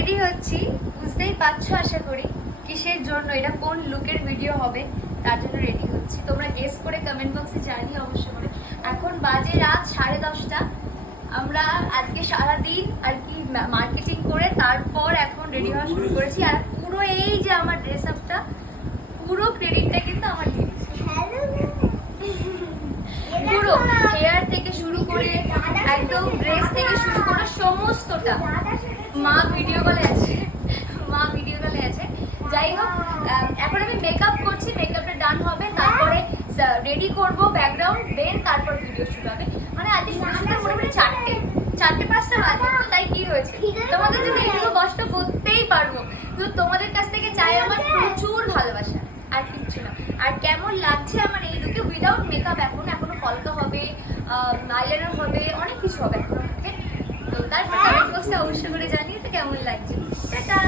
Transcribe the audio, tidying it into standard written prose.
Ready হচ্ছি, বুঝতেই পারছো আশা করি কিসের জন্য, এটা কোন লুকের ভিডিও হবে তার জন্য রেডি হচ্ছি। তোমরা গেস করে কমেন্ট বক্সে জানিয়ে অবশ্যই করে। এখন বাজে রাত 10:30। আমরা আজকে সারাদিন আর কি মার্কেটিং করে তারপর এখন রেডি হওয়া শুরু করেছি। আর পুরো এই যে আমার ড্রেস আপটা, পুরো ক্রেডিটটা কিন্তু আমার দিয়েছে। পুরো হেয়ার থেকে শুরু করে একদম ড্রেস থেকে শুরু করে সমস্তটা মা ভিডিও কলে আছে, মা ভিডিও কলে আছে। যাই হোক, এখন আমি মেকআপ করছি, মেকআপটা ডান হবে, তারপরে রেডি করবো ব্যাকগ্রাউন্ড, দেন তারপর ভিডিও শুরু হবে। মানে আজকে শুরু শুরু মোটামুটি 4:05 বাজে। তো তাই কি হয়েছে, তোমাদের জন্য এইটুকু কষ্ট করতেই পারবো। তো তোমাদের কাছ থেকে চাই আমার প্রচুর ভালোবাসা, আর কিচ্ছু না। আর কেমন লাগছে আমার এই লুকে উইদাউট মেকআপ, এখনো কলকা হবে, আইলাইনার হবে, অনেক কিছু হবে এখনো। তো তারপর কমেন্ট বক্সে অবশ্যই করে জানিয়ে তো কেমন লাগছে। টাটা।